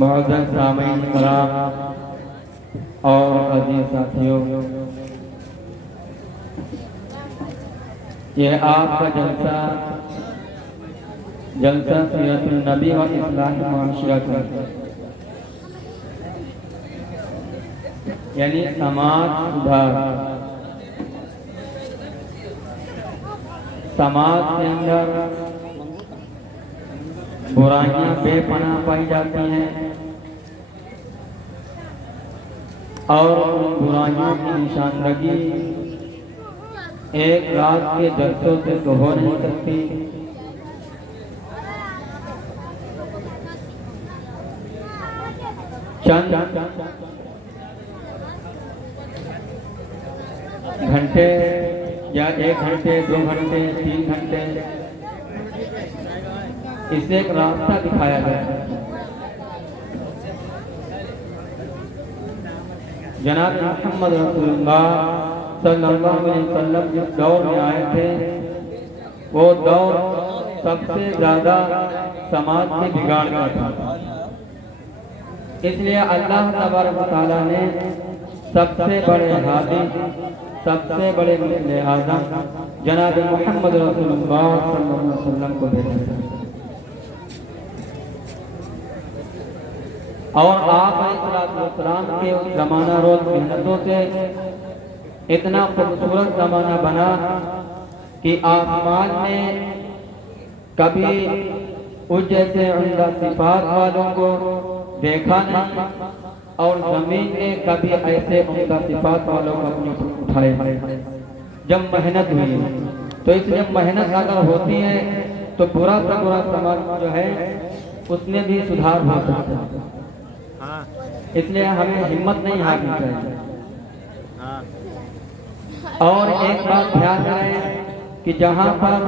मुअज़्ज़ज़ सामीन कराम और अज़ीज़ साथियों, ये आपका जलसा सीरतुन नबी व इस्लाह मुआशरत यानी समाज सुधार। समाज के अंदर बुराइयां बेपनाह पाई जाती हैं और उन बुराइयों की निशानदगी एक रात के जलसों से तो हो नहीं सकती। चंद घंटे या 1 घंटे 2 घंटे 3 घंटे इसे एक रास्ता दिखाया गया। जनाब मोहम्मद रसूलुल्लाह सल्लल्लाहु अलैहि वसल्लम जिस दौर में आए थे वो दौर सबसे ज्यादा समाज के बिगाड़ का था। इसलिए अल्लाह तबारक व तआला ने सबसे बड़े हादी सबसे बड़े मुस्लिम आज़म जनाब मोहम्मद रसूलुल्लाह सल्लल्लाहु अलैहि वसल्लम को भेजा और आप अलैहिस्सलाम के ज़माना रोज़ मेहनतों से इतना खूबसूरत ज़माना बना कि आसमान में कभी उस जैसे उम्दा सिफात वालों को देखा नहीं और जमीन ने कभी ऐसे उम्दा सिफात वालों को अपने उठाए। जब मेहनत हुई तो इसलिए मेहनत अगर होती है तो बुरा से बुरा समाज जो है उसमें भी सुधार हो सकता है। इसलिए हमें हिम्मत नहीं हारनी चाहिए। और एक बात ध्यान रहे कि जहाँ पर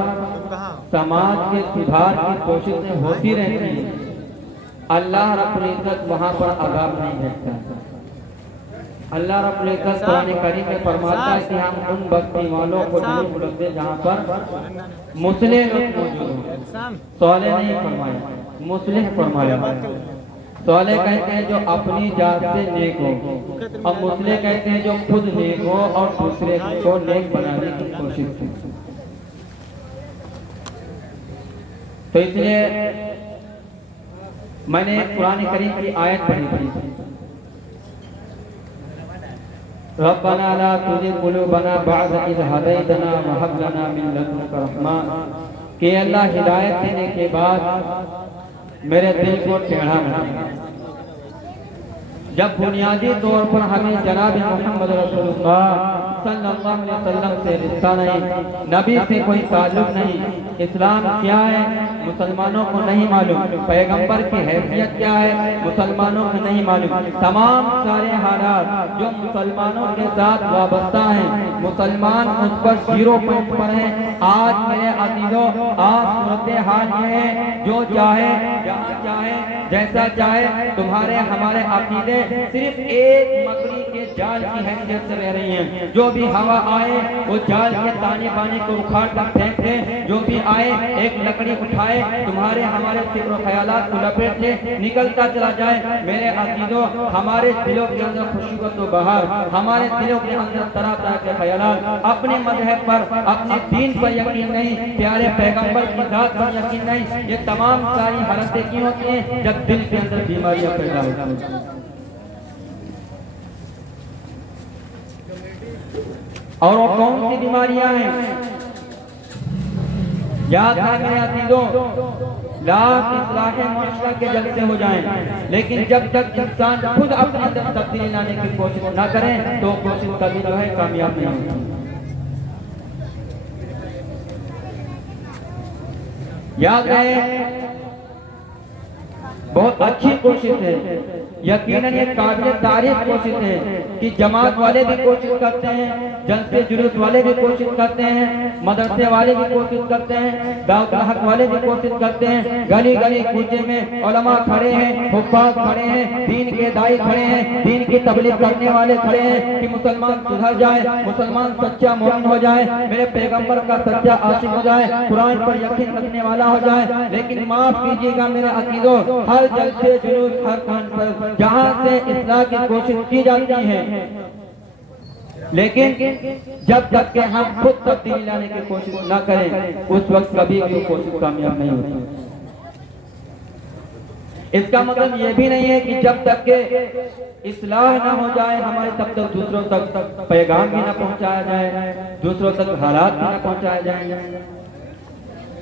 समाज के सुधार की कोशिशें होती रहती हैं अल्लाह रब्बुल इज्जत वहाँ पर अज़ाब नहीं भेजता। अल्लाह रब्बुल इज्जत कुरान करीम में फरमाता है कि हम उन बस्ती वालों को ढूंढ बुलंदे जहाँ पर मुस्लिम लोग मौजूद हों। सौले नहीं फरमाया, मुस्लिम फरमाया। सौले कहते हैं जो अपनी जात से नेक हो और मुस्लिम कहते हैं जो खुद नेक हो और दूसरे को नेक बनाने की कोशिश की। तो इसलिए मैंने कुरान करीम की आयत पढ़ी थी, रब्बना ला तुज़िग़ क़ुलूबना बअद इज़ हदैतना व हब लना मिन लदुनका रहमा, कि अल्लाह हिदायत देने के बाद मेरे दिल को टेढ़ा मत। जब बुनियादी तौर पर हमें जनाब मोहम्मद रसूलुल्लाह सल्लल्लाहु अलैहि वसल्लम से रिश्ता नहीं, नबी से कोई ताल्लुक नहीं, इस्लाम क्या है मुसलमानों को नहीं मालूम, पैगंबर की हैसियत क्या है मुसलमानों को नहीं मालूम, तमाम सारे हालात जो मुसलमानों के साथ वाबस्ता हैं मुसलमान उस पर 0 पॉइंट पर हैं। आज मेरे अजीजों आज सूरत हाल ये है जो चाहे जहाँ चाहे जैसा चाहे तुम्हारे हमारे अकीदे सिर्फ एक मकड़ी के जाल की हैसियत से रह रही हैं। जो भी हवा आए वो जाल के ताने बाने को उखाड़ कर फेंक दे, जो भी आए एक लकड़ी उठाए तुम्हारे हमारे फिक्र ख्यालात को लपेट ले निकलता चला जाए। मेरे अजीजों हमारे दिलों के अंदर खुशी को तो बहार, हमारे दिलों के अंदर तरह तरह के ख्यालात, अपने मजहब पर अपने दीन पर यकीन नहीं, प्यारे पैगंबर की जात पर यकीन नहीं। ये तमाम सारी हालतें क्यों होती हैं जब दिल के अंदर बीमारियां पैदा होती हैं। और वो कौन सी बीमारियां हैं? याद है मेरे अजीजों, लाख इस्लाह मुआशरा के जलसे हो जाएं, लेकिन जब तक इंसान खुद अपने अंदर तब्दीली लाने की कोशिश ना करे तो कोशिश कभी जो है कामयाब नहीं होती। याद रहे, बहुत अच्छी कोशिश है, यकीनन ये काबिल तारीफ कोशिश है कि जमात वाले भी कोशिश करते हैं, जलसे जुलूस वाले भी कोशिश करते हैं, मदरसे वाले भी कोशिश करते हैं, दाऊद हक वाले भी कोशिश करते हैं, गली गली कूचे में उलमा खड़े हैं, हुफ्फाज खड़े हैं, दीन के दाई खड़े हैं, दीन की तबलीग करने वाले खड़े हैं कि मुसलमान सुधर जाए, मुसलमान सच्चा मोमिन हो जाए, मेरे पैगंबर का सच्चा आशिक हो जाए, कुरान पर यकीन रखने वाला हो जाए। लेकिन माफ कीजिएगा मेरे अकीदों, हर जलसे जुलूस हर खान पर जहाँ से इस्लाह की कोशिश की जाती है, लेकिन जब तक के हम खुद तब्दीली लाने की कोशिश न करें उस वक्त कभी भी कोशिश कामयाब नहीं होती। इसका मतलब ये भी नहीं है कि जब तक के इस्लाह न हो जाए हमारे तब तक दूसरों तक पैगाम भी न पहुंचाया जाए, दूसरों तक हालात भी न पहुंचाया जाए,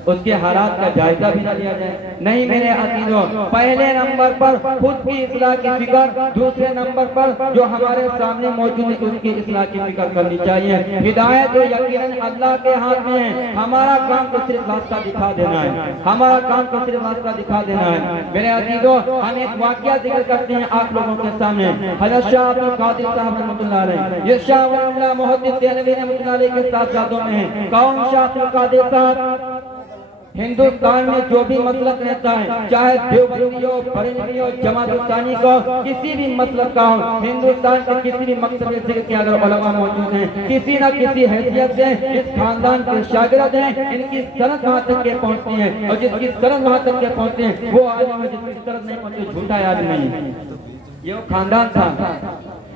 उसके हालात का जायजा भी न लिया जाए। नहीं मेरे अकीदों, पहले नंबर पर खुद की इस्लाह की फिक्र, दूसरे नंबर पर जो हमारे सामने मौजूद है उसकी इस्लाह की फिक्र करनी चाहिए। हिदायत तो यकीनन अल्लाह के हाथ में है, हमारा काम तो सिर्फ रास्ता दिखा देना है, हमारा काम तो सिर्फ रास्ता दिखा देना है। मेरे अकीदों, हम एक वाकया जिक्र करते हैं आप लोगों के सामने। हज़रत शाह अब्दुल कादिर साहब रहमतुल्लाह अलैह, ये शाह वली मुहद्दिस देहलवी रहमतुल्लाह अलैह के साथ यादों में है। कौन शाह अब्दुल कादिर साहब? हिंदुस्तान में जो भी मसलक रहता है, चाहे देवबंदी हो, बरेलवी हो, जमात इस्लामी का किसी भी मसलक का हो, हिंदुस्तान के किसी भी मकसद में जिक्र के अगर उलमा मौजूद हैं, किसी न किसी हैसियत से इस खानदान के शागिर्द हैं, इनकी सनद वहां तक के पहुंचती है, और जिसकी सनद वहां तक के पहुंचते हैं वो आदमी है, जिसकी सनद नहीं पहुंचे झूठा आदमी नहीं। ये खानदान था।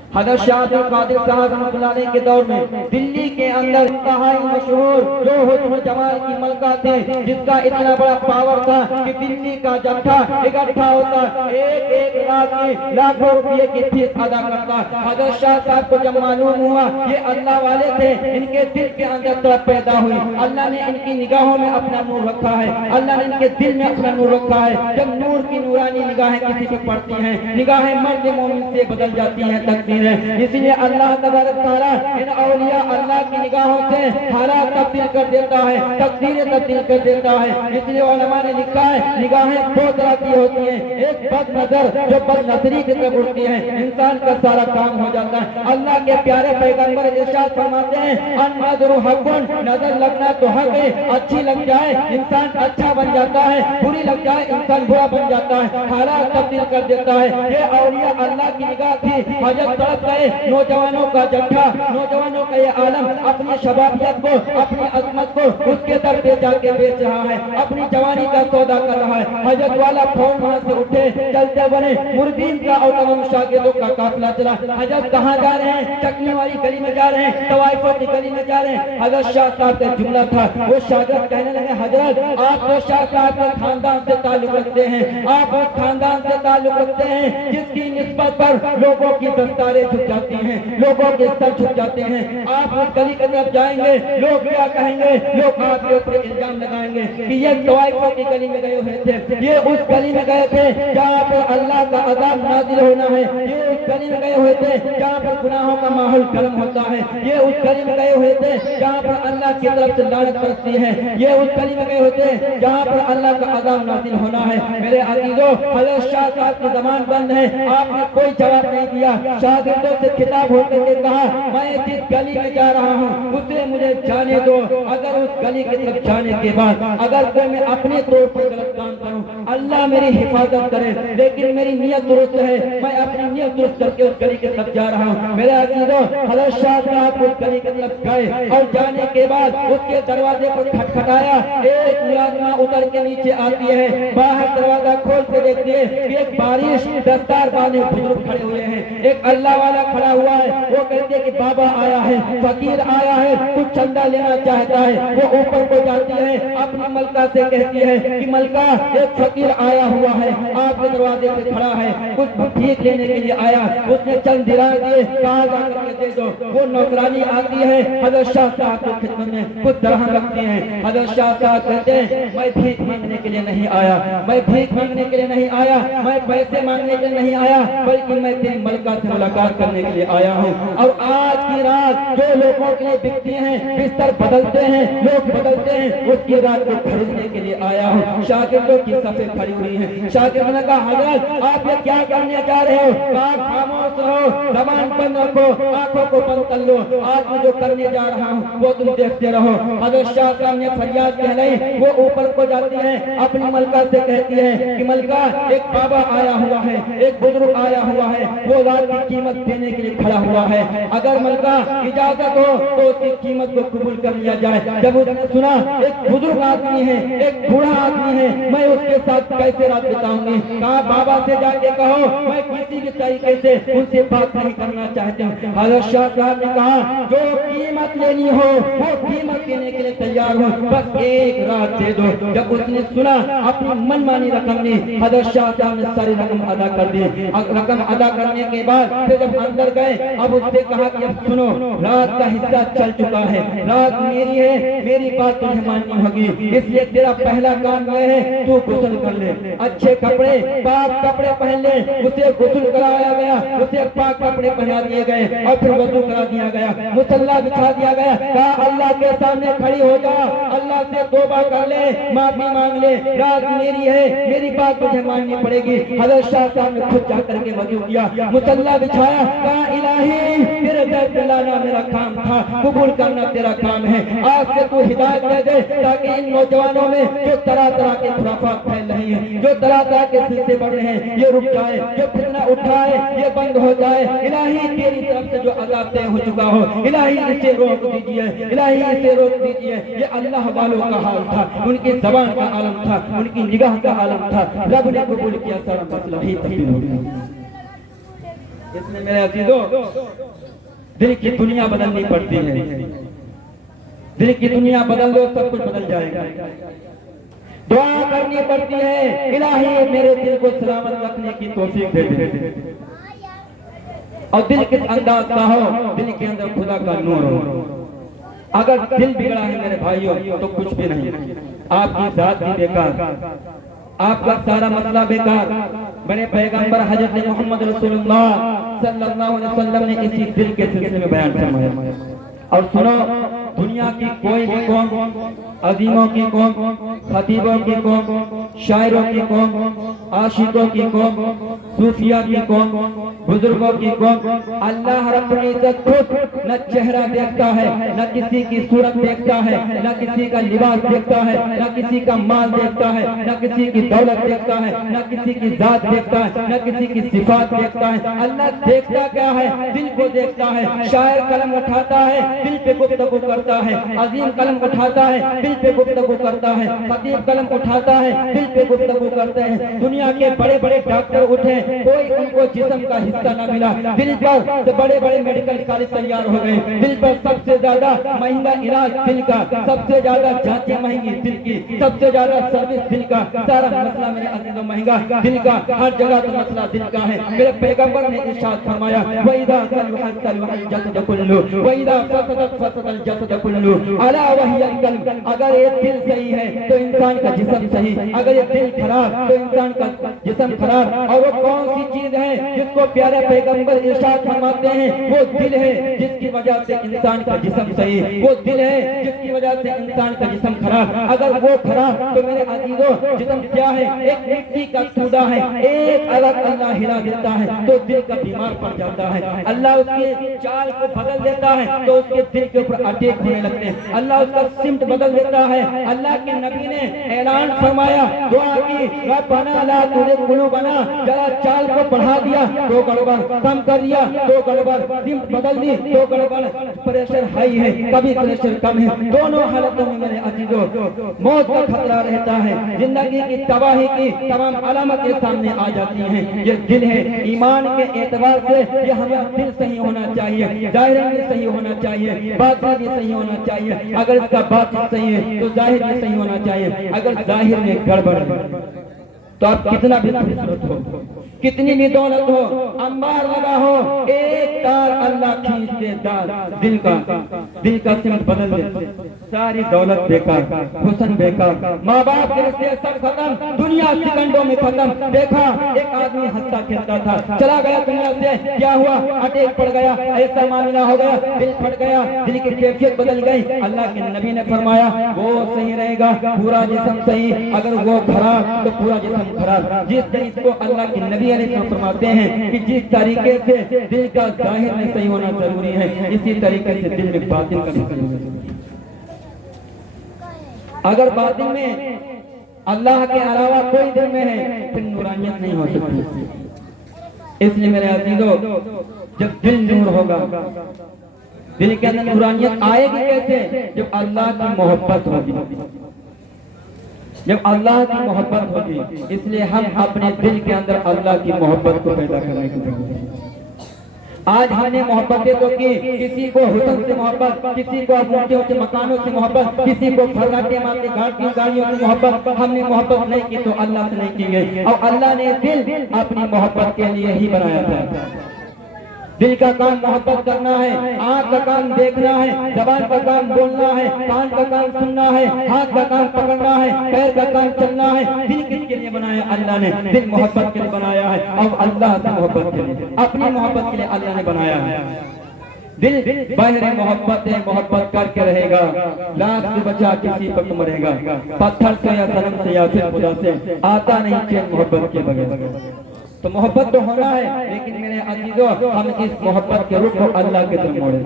हज़रत शाह अब्दुल कादिर साहब रहमतुल्लाह अलैह के दौर में दिल्ली के अंदर इंतहाई मशहूर जो हुस्न जमाल की मलका थे, जिसका इतना बड़ा पावर था कि दिल्ली का जत्था इकट्ठा होता, एक एक रात की लाखों रुपये की फीस अदा करता। हज़रत शाह साहब को जब मालूम हुआ ये अल्लाह वाले थे, इनके दिल के अंदर तड़प पैदा हुई, अल्लाह ने इनकी निगाहों में अपना नूर रखा है, अल्लाह ने इनके दिल में अपना नूर रखा है। जब नूर की नूरानी निगाहें किसी पर पड़ती हैं, निगाहें मर्द मोमिन से बदल जाती हैं तकदीर। इसलिए अल्लाह तबारक तआला इन औलिया अल्लाह की निगाहों से हालात तब्दील कर देता है, तकदीरें तब्दील कर देता है। इसलिए उलमा ने लिखा है निगाहें दो तरह की होती हैं, एक बद नजर जो बद नजरी की तरफ उठती है, इंसान का सारा काम हो जाता है। अल्लाह के प्यारे पैगंबर इरशाद फरमाते हैं अन-नज़रु हक़्क़ुन, नजर लगना तो हक है, अच्छी लग जाए इंसान अच्छा बन जाता है, बुरी लग जाए इंसान बुरा बन जाता है, हालात तब्दील कर देता है। ये औलिया अल्लाह की निगाह थी। हजरत नौजवानों का जत्था, नौजवानों का ये आलम अपनी शबाबियत को, अपनी अजमत को उसके दर पे जाके बेच रहा है, अपनी जवानी का सौदा कर रहा है। हजरत वाला फौरन वहां से उठे, चलते बने, मुर्दीन का और तमाम शागिर्दों का काफिला चला। हजरत कहाँ जा रहे हैं? चकनी वाली गली में जा रहे हैं, तवाइफों की गली में जा रहे हैं। हजरत शाह साहब का जुमला था, वो शागिर्द कहने लगे हजरत आप तो शाह साहब के खानदान से ताल्लुक रखते हैं, आप उस खानदान से ताल्लुक रखते हैं जिसकी निस्बत पर लोगों की दस्तारें झुक जाती हैं, लोगों के सर झुक जाते हैं। आप उस गली की तरफ जाएंगे, लोग क्या कहेंगे? लोग आपके ऊपर इल्जाम लगाएंगे कि ये तवाइफों की गली में गए हुए थे, ये उस गली में गए थे जहाँ पर अल्लाह का अज़ाब नाज़िल होना है, ये उस गली में गए हुए थे जहाँ पर गुनाहों का माहौल गर्म होता है, ये उस गली में गए हुए थे जहाँ पर अल्लाह की तरफ से लानत बरसती है, ये उस गली में गए हुए थे जहाँ पर अल्लाह का अज़ाब नाज़िल होना है। मेरे अज़ीज़ों, हज़रत शाह साहब की ज़बान बंद है, आपने कोई जवाब नहीं दिया। शागिर्दों से खिताब होते हुए कहा मैं जिस गली में जा रहा हूँ उसे मुझे जाने दो, अगर उस गली की तरफ जाने के बाद अगर कोई मैं अपने तौर पर गलत काम करूँ, अल्लाह मेरी हिफाजत करे, लेकिन मेरी नियत दुरुस्त है, मैं अपनी नियत दुरुस्त करके उस गली की तरफ जा रहा हूँ। मेरे अज़ीज़ों, हज़रत शाह साहब उस गली की तरफ गए और जाने के बाद उसके दरवाजे पर खटखटाया, एक मुलाजिमा उतर के नीचे आती है, बाहर दरवाजा खोल के देखती है कि एक बारिश दस्तार बांधे बुजुर्ग खड़े हुए हैं, एक अल्लाह वाला खड़ा हुआ है। वो कहते हैं कि बाबा आया है, फकीर आया है, कुछ चंदा लेना चाहता है। वो ऊपर को जाती है, अपनी मलका से कहती है कि मलका एक फकीर आया हुआ है, आपके दरवाजे पे खड़ा है, कुछ भीख लेने के लिए आया। उसने चंद दिनार दिए, कहा जाकर के दे दो। वो नौकरानी आती है, हज़रत शाह साहब की खिदमत में कुछ दरहम रखती है। हज़रत शाह साहब कहते हैं मैं भीख मांगने के लिए नहीं आया, मैं भीख मांगने के लिए नहीं आया, मैं पैसे मांगने के लिए नहीं आया, बल्कि मैं तेरी मलका से मुलाकात मुलाकात करने के लिए आया हूँ। और आज की रात जो लोगों के लिए बिकती हैं, बिस्तर बदलते हैं, लोग बदलते हैं, उसकी रात को खरीदने के लिए आया हूँ। शागिर्दों की सफेद खड़ी हुई है। शागिर्द ने कहा हजरत आप ये क्या करने जा रहे हो? कहा खामोश रहो, जबान बंद रखो, आंखों को बंद कर लो, आज मैं जो करने जा रहा हूँ वो तुम देखते रहो। हजरत शाह साहब ने फरियाद कहलाई, वो ऊपर को जाती है, अपनी मलका से कहती है कि मलका एक बाबा आया हुआ है, एक बुजुर्ग आया हुआ है, वो रात की कीमत देने के लिए खड़ा हुआ है, अगर मलका इजाजत हो तो उसकी कीमत को कबूल कर लिया जाए। जब उसने सुना एक बुजुर्ग आदमी है, एक बूढ़ा आदमी है, मैं उसके साथ कैसे रात बिताऊंगी? कहा बाबा से जाके कहो मैं किसी भी तरीके से उनसे बात नहीं करना चाहती हूँ। हजरत शाह साहब ने कहा जो कीमत लेनी हो वो कीमत देने के लिए तैयार हो, बस एक रात दे दो। जब उसने सुना अपनी मनमानी रकम ली, हजरत शाह साहब ने सारी रकम अदा कर दी। रकम अदा करने के बाद फिर जब अंदर गए, अब उससे कहा कि अब सुनो रात का हिस्सा चल चुका है, रात मेरी है, मेरी बात तुझे माननी होगी, इसलिए तेरा पहला काम यह है तू गुस्ल कर ले, अच्छे कपड़े पाक कपड़े पहन ले। उसे गुस्ल कराया गया, उसे पाक कपड़े पहना दिए गए और फिर वजू करा दिया गया, मुसल्ला बिछा दिया गया। कहा अल्लाह के सामने खड़ी हो जा, अल्लाह से तौबा कर ले, माफी मांग ले, रात मेरी है, मेरी बात तुझे माननी पड़ेगी। हजरत शाह साहब ने खुद जाकर के वजू किया, मुसल्ला बिछाया, कहा इलाही तेरे दर दिलाना मेरा काम था, कबूल करना तेरा काम है, आज से तू हिदायत दे दे ताकि इन नौजवानों में जो तरह तरह के खुराफात फैल रही हैं, जो तरह तरह के सिलसिले बढ़ रहे हैं, ये रुक जाए, जो फितना उठा है ये बंद हो जाए। इलाही तेरी तरफ से जो अज़ाब तय हो चुका हो, इलाही इसे रोक दीजिए, इलाही इसे रोक दीजिए। ये अल्लाह वालों का हाल था, उनकी ज़बान का आलम था, उनकी निगाह का आलम था। रब ने कबूल किया, सारा मसला ही तब्दील हो गया। इसमें मेरे अजीजों दिल की दुनिया बदलनी पड़ती है, दिल की दुनिया बदल दो सब कुछ बदल जाएगा। दुआ करनी पड़ती है, इलाही मेरे दिल को सलामत रखने की तौफीक दे दे। और दिल किस अंदाज का हो, दिल के अंदर खुदा का नूर हो। अगर दिल बिगड़ा है मेरे भाइयों तो कुछ भी नहीं, आपकी जात भी बेकार, आपका सारा मसला बेकार। मेरे पैगंबर हजरत मोहम्मद रसूलुल्लाह सल्लल्लाहु अलैहि वसल्लम ने इसी दिल के सिलसिले में बयान फरमाया। और सुनो, दुनिया की कोई भी कौम, अजीमों की कौम, खतीबों की कौम, शायरों की कौम, आशिकों की कौम, सूफिया की कौम, बुजुर्गों की कौम, अल्लाह रब्बुल इज्जत खुद न चेहरा देखता है, न किसी की सूरत देखता है, न किसी का लिबास देखता है, न किसी का माल देखता है, न किसी की दौलत देखता है, न किसी की जात देखता है, न किसी की सिफात देखता है। अल्लाह देखता क्या है? दिल को देखता है। शायर कलम उठाता है, दिल पे गुफ्तगू करता है, अजीम कलम उठाता है, दिल पे गुफ्तगू करता है, खतीब कलम उठाता है, दिल पे गुफ्तगू करते हैं। दुनिया के बड़े बड़े डॉक्टर उठे, कोई उनको जिस्म का हिस्सा न मिला, दिल पर से बड़े बड़े मेडिकल कॉलेज तैयार हो गए, दिल पर सबसे ज्यादा महंगा इलाज दिल का, सबसे ज्यादा जांचें महंगी दिल की, सबसे ज्यादा सर्विस दिल का, सारा मसला मेरे अजीजों महंगा दिल का, हर जगह का मसला दिल का है। मेरे पैगंबर ने इरशाद फरमाया, वइदा सलहत सलहल जसद कुल्लु वइदा फसदत फसदल जसद कुल्लु अला वहियल कल्ब। अगर ये दिल सही है तो इंसान का जिस्म सही, अगर ये दिल खराब तो इंसान का जिस्म खराब। और वो कौन सी चीज है जिसको प्यारे पैगंबर इरशाद फरमाते हैं? वो दिल है जिसकी वजह से इंसान का जिस्म सही, वो दिल है जिसकी वजह से इंसान का जिस्म खराब। अगर वो खराब तो मेरे अजीजों जिस्म क्या है? एक मिट्टी का टुकड़ा है, एक अलग अल्लाह हिला देता है तो दिल का बीमार पड़ जाता है। अल्लाह उसके चाल को बदल देता है तो उसके दिल के ऊपर अटैक होने लगते हैं। अल्लाह उसका सिमट बदल देता है। अल्लाह के नबी ने ऐलान फरमाया, दुआ की, रब्बना ला तुज़िग़ क़ुलूबना, जरा चाल को बढ़ा दिया तो गड़बड़, कम कर दिया तो गड़बड़, सिमट बदल दी तो गड़बड़। प्रेशर हाई है, कभी प्रेशर कम है, दोनों हालतों में मेरे अजीजों मौत का खतरा रहता है। जिंदगी की तबाही की तमाम अलामतें सामने आ जाती हैं। ये दिल है, ईमान के एतबार से ये हमारा दिल सही होना चाहिए, जाहिर भी सही होना चाहिए, बातिन भी सही होना चाहिए। अगर इसका बातिन सही है तो जाहिर भी सही होना चाहिए। अगर जाहिर में गड़बड़ है तो आप कितना भी खूबसूरत हो, कितनी भी दौलत हो, अंबार लगा हो, एक तार अल्लाह खींच दे दिल का सिमत बदल दे, सारी दौलत बेकार, हुस्न बेकार, माँ बाप के रिश्ते सब खत्म, दुनिया सेकंडों में खत्म। देखा एक आदमी हंसता खेलता था, चला गया दुनिया से, क्या हुआ? अटैक पड़ गया, ऐसा मामला हो गया, दिल फट गया, दिल की कैफियत बदल गई। अल्लाह के नबी ने फरमाया वो सही रहेगा, पूरा जिस्म सही, अगर वो खराब तो पूरा जिस्म खराब। जिस चीज को अल्लाह के नबी अलैहि फरमाते हैं कि जिस तरीके से दिल का जाहिर में सही होना जरूरी है, इसी तरीके से दिल में बातिन का भी सही होना जरूरी है। अगर बातिन में अल्लाह के अलावा कोई दिल में है, फिर नूरानियत नहीं हो सकती। इसलिए मेरे अजीजों, जब दिल नूर होगा, दिल के अंदर नूरानियत आएगी कैसे? जब अल्लाह की मोहब्बत होगी, जब अल्लाह की मोहब्बत होगी। इसलिए हम अपने दिल के अंदर अल्लाह की मोहब्बत को पैदा करने की जरूरत है। आज हमने मोहब्बतें तो की, किसी को हुस्न से मोहब्बत, किसी को ऊंचे ऊंचे मकानों से मोहब्बत, किसी को फर्राटे मारते गाड़ियों से मोहब्बत, हमने मोहब्बत नहीं की तो अल्लाह से नहीं की गई। और अल्लाह ने दिल अपनी मोहब्बत के लिए ही बनाया था। दिल का काम मोहब्बत करना है, आंख का काम देखना है, जबान का काम बोलना है, कान का काम सुनना है, हाथ का काम पकड़ना है, पैर का काम चलना है। दिल किसके लिए बनाया? अल्लाह ने। दिल मोहब्बत के लिए बनाया है, और अल्लाह से मोहब्बत के लिए, अपनी मोहब्बत के लिए अल्लाह ने बनाया है। दिल बहरे मोहब्बत है, मोहब्बत करके रहेगा, लाख से बचा किसी पर मरेगा, पत्थर से या सनम से या फिर खुदा से आता नहीं चैन मोहब्बत के बगैर। तो मोहब्बत तो होना है, लेकिन मेरे अजीजों, हम इस मोहब्बत के रुख को अल्लाह के तरफ मोड़े,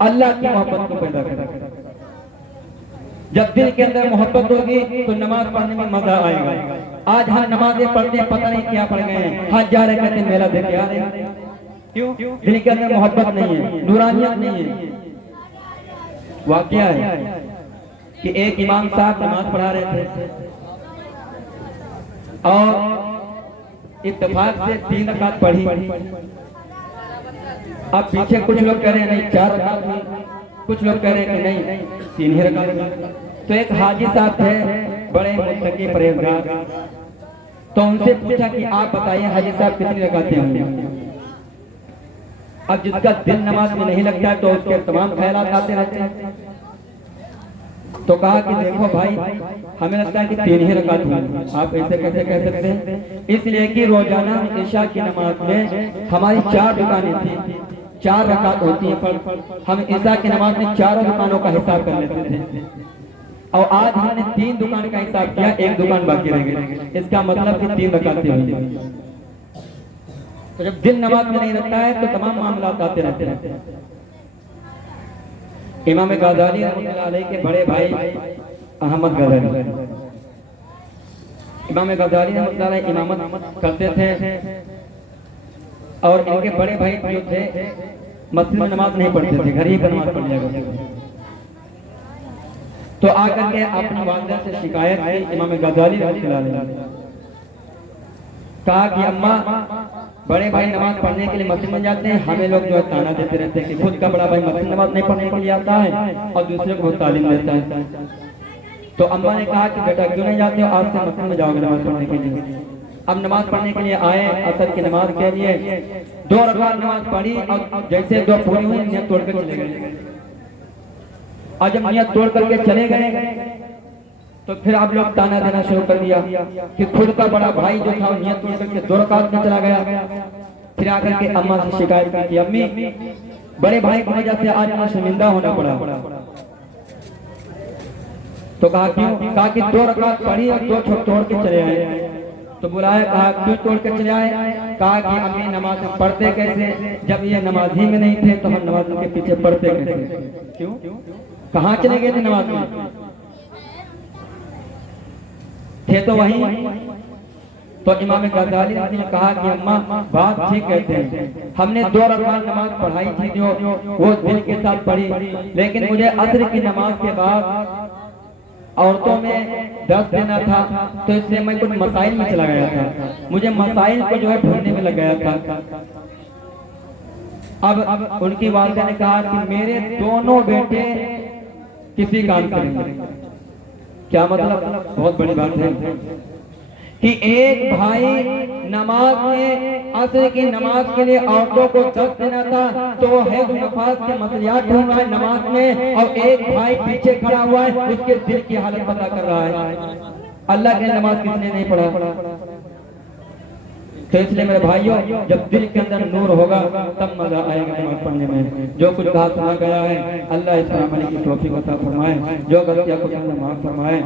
अल्लाह की मोहब्बत को पैदा करें। जब दिल के अंदर मोहब्बत होगी तो नमाज पढ़ने में मजा आएगा। आज हम नमाजें पढ़ते हैं, पता नहीं क्या पढ़ गए हैं, हाथ जा रहे कहते मेला देखे आ रहे। क्यों? दिल के अंदर मोहब्बत नहीं है, नूरानियत नहीं है। वाकया है कि एक इमाम साहब नमाज पढ़ा रहे थे और इत्तेफाक से 3 रकात पढ़ी। अब पीछे कुछ लोग कह रहे हैं नहीं 4 रकात हुई, कुछ लोग कह रहे हैं कि नहीं 3 ही रकात। तो एक हाजी साहब थे, बड़े मुत्तकी परहेजगार, तो उनसे पूछा कि आप बताइए हाजी साहब कितनी रकातें होंगी? अब जिसका दिल नमाज में नहीं लगता है तो उसके तमाम ख्यालात आते रहते हैं। तो कहा कि देखो भाई, हमें लगता है कि 3 ही रकात हुई। आप ऐसे कैसे कह सकते हैं? इसलिए कि रोजाना ईशा की नमाज में हमारी 4 दुकानें थी, 4 रकात होती हैं, पर हम ईशा की नमाज में 4 दुकानों का हिसाब कर लेते थे, और आज हमने 3 दुकान का हिसाब किया, 1 दुकान बाकी रह गई। इसका मतलब कि 3 रकातें हुई। तो जब दिल नमाज में नहीं लगता है तो तमाम मामला आते रहते हैं। इमाम गजाली रहमतुल्लाह अलैह के बड़े भाई अहमद गजाली, इमाम गजाली रहमतुल्लाह अलैह इमामत करते थे, और इनके बड़े भाई जो थे मस्जिद में नमाज नहीं पढ़ते थे, घर ही पर नमाज पढ़ लिया करते थे। तो आकर के अपनी वालिदा से शिकायत की इमाम गजाली रहमतुल्लाह अलैह, कहा कि अम्मा, बड़े भाई नमाज पढ़ने के लिए मस्जिद में जाते हैं, हमें लोग जो है ताना देते रहते हैं कि खुद का बड़ा भाई मस्जिद नमाज नहीं पढ़ने के लिए आता है और दूसरे को तालीम देता है। तो अम्मा ने कहा कि बेटा क्यों नहीं जाते हो, आज से मस्जिद में जाओगे नमाज पढ़ने के लिए। अब नमाज पढ़ने के लिए आए, असर की नमाज के लिए 2 रकात नमाज पढ़ी, और जैसे 2 पूरी हुई नियत तोड़ कर चले गए। और जब नियत तोड़ करके चले गए तो फिर आप लोग ताना देना शुरू कर दिया कि खुद का बड़ा भाई जो था नियत तोड़ करके 2 रकात में चला गया। फिर आकर के अम्मा से शिकायत की कि अम्मी, बड़े भाई की वजह से आज मुझे शर्मिंदा होना पड़ा। तो कहा क्यों? कहा कि 2 रकात पढ़ी और 2 तोड़ के चले आए। तो बुलाया, कहा क्यों तोड़ के चले आए? कहा कि अम्मी नमाज पढ़ते कैसे, जब ये नमाजी में नहीं थे तो हम नमाज के पीछे पढ़ते कैसे? क्यों? कहाँ चले गए थे नमाज में? थे तो वहीं। तो इमाम गजाली ने कहा कि अम्मा बात ठीक कहते हैं, हमने 2 रकात नमाज पढ़ाई थी जो वो दिल के साथ पढ़ी, लेकिन मुझे असर की नमाज के बाद औरतों में दर्द देना था, तो इसलिए मैं कुछ मसाइल में चला गया था, मुझे मसाइल को जो है ढूंढने में लग गया था। अब उनकी वालिदा ने कहा कि मेरे दोनों बेटे किसी काम करेंगे। क्या मतलब? बहुत बड़ी बात है। कि एक भाई नमाज में असर की नमाज के लिए औरतों को 10 देना था, तो वो है नफास के मसलियात ढूंढ रहा है नमाज में, और एक भाई पीछे खड़ा हुआ है उसके दिल की हालत पता कर रहा है अल्लाह के नमाज किसने नहीं पढ़ा। तो इसलिए मेरे भाइयों, जब दिल के अंदर नूर होगा तब मजा आएगा नमाज पढ़ने में। जो कुछ कहा सुना गया है अल्लाह इस पर अमल की तौफीक अता फरमाए, जो गलतियां को माफ फरमाए।